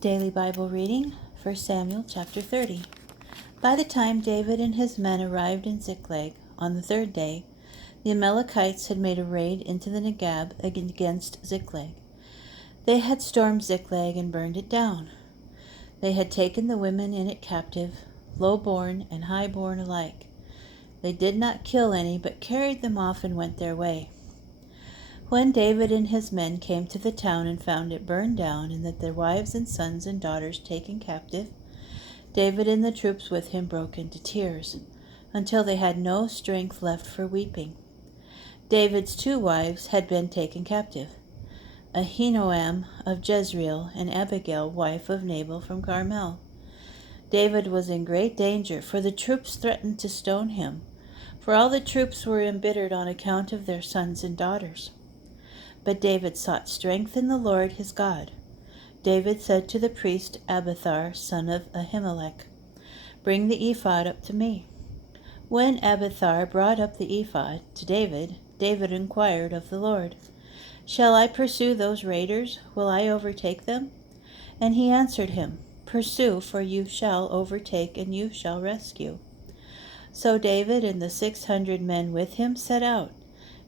Daily Bible reading, 1 Samuel chapter 30. By the time David and his men arrived in Ziklag on the third day, the Amalekites had made a raid into the Negeb against Ziklag. They had stormed Ziklag and burned it down. They had taken the women in it captive, low-born and high-born alike. They did not kill any, but carried them off and went their way. When David and his men came to the town and found it burned down, and that their wives and sons and daughters taken captive, David and the troops with him broke into tears, until they had no strength left for weeping. David's 2 wives had been taken captive, Ahinoam of Jezreel and Abigail, wife of Nabal from Carmel. David was in great danger, for the troops threatened to stone him, for all the troops were embittered on account of their sons and daughters. But David sought strength in the Lord his God. David said to the priest Abiathar, son of Ahimelech, "Bring the ephod up to me." When Abiathar brought up the ephod to David, David inquired of the Lord, "Shall I pursue those raiders? Will I overtake them?" And he answered him, "Pursue, for you shall overtake and you shall rescue." So David and the 600 men with him set out,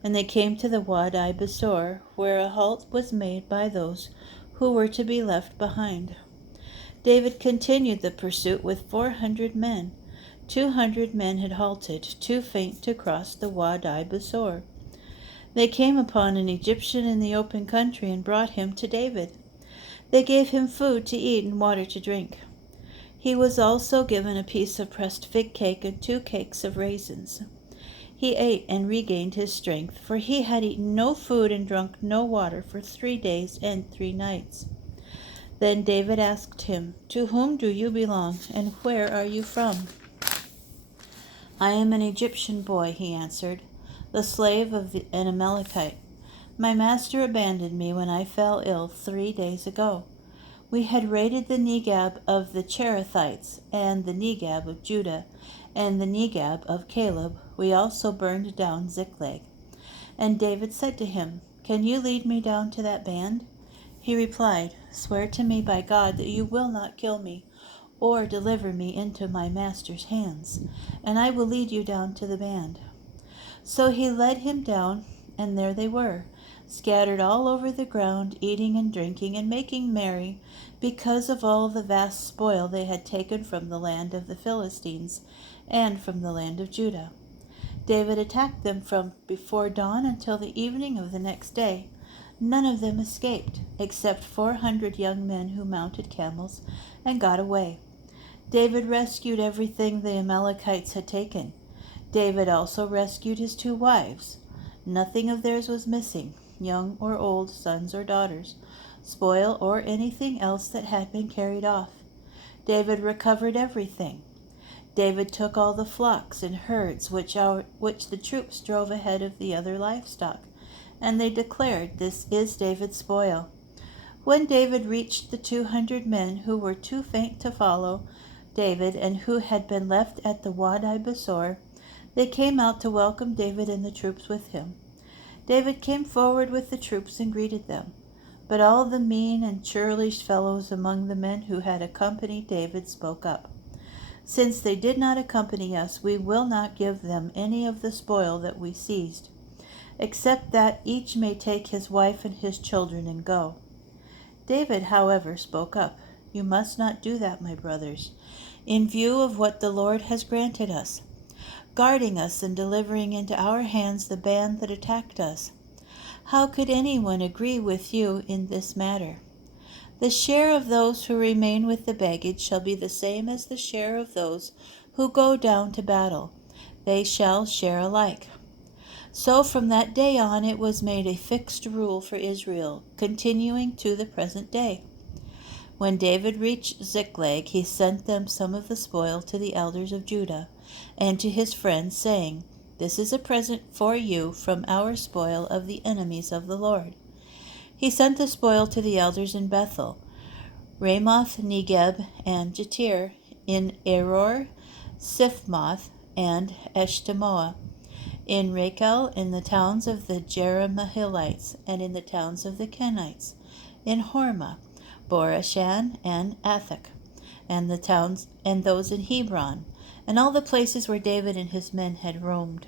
and they came to the Wadi Besor, where a halt was made by those who were to be left behind. David continued the pursuit with 400 men. 200 men had halted, too faint to cross the Wadi Besor. They came upon an Egyptian in the open country and brought him to David. They gave him food to eat and water to drink. He was also given a piece of pressed fig cake and 2 cakes of raisins. He ate and regained his strength, for he had eaten no food and drunk no water for 3 days and 3 nights. Then David asked him, "To whom do you belong, and where are you from?" "I am an Egyptian boy," he answered, "the slave of an Amalekite. My master abandoned me when I fell ill 3 days ago. We had raided the Negeb of the Cherethites, and the Negeb of Judah, and the Negeb of Caleb. We also burned down Ziklag." And David said to him, "Can you lead me down to that band?" He replied, "Swear to me by God that you will not kill me, or deliver me into my master's hands, and I will lead you down to the band." So he led him down, and there they were, scattered all over the ground, eating and drinking and making merry, because of all the vast spoil they had taken from the land of the Philistines and from the land of Judah. David attacked them from before dawn until the evening of the next day. None of them escaped, except 400 young men who mounted camels and got away. David rescued everything the Amalekites had taken. David also rescued his 2 wives. Nothing of theirs was missing, young or old, sons or daughters, spoil or anything else that had been carried off. David recovered everything. David took all the flocks and herds which the troops drove ahead of the other livestock, and they declared, "This is David's spoil." When David reached the 200 men who were too faint to follow David and who had been left at the Wadi Besor, they came out to welcome David and the troops with him. David came forward with the troops and greeted them. But all the mean and churlish fellows among the men who had accompanied David spoke up. "Since they did not accompany us, we will not give them any of the spoil that we seized, except that each may take his wife and his children and go." David, however, spoke up, "You must not do that, my brothers, in view of what the Lord has granted us, guarding us and delivering into our hands the band that attacked us. How could anyone agree with you in this matter? The share of those who remain with the baggage shall be the same as the share of those who go down to battle. They shall share alike." So from that day on it was made a fixed rule for Israel, continuing to the present day. When David reached Ziklag, he sent them some of the spoil to the elders of Judah and to his friends, saying, "This is a present for you from our spoil of the enemies of the Lord." He sent the spoil to the elders in Bethel, Ramoth Negeb, and Jatir, in Aror, Siphmoth, and Eshtemoa, in Rachel, in the towns of the Jerahmeelites, and in the towns of the Kenites, in Hormah, Borashan and Athak, and the towns and those in Hebron, and all the places where David and his men had roamed.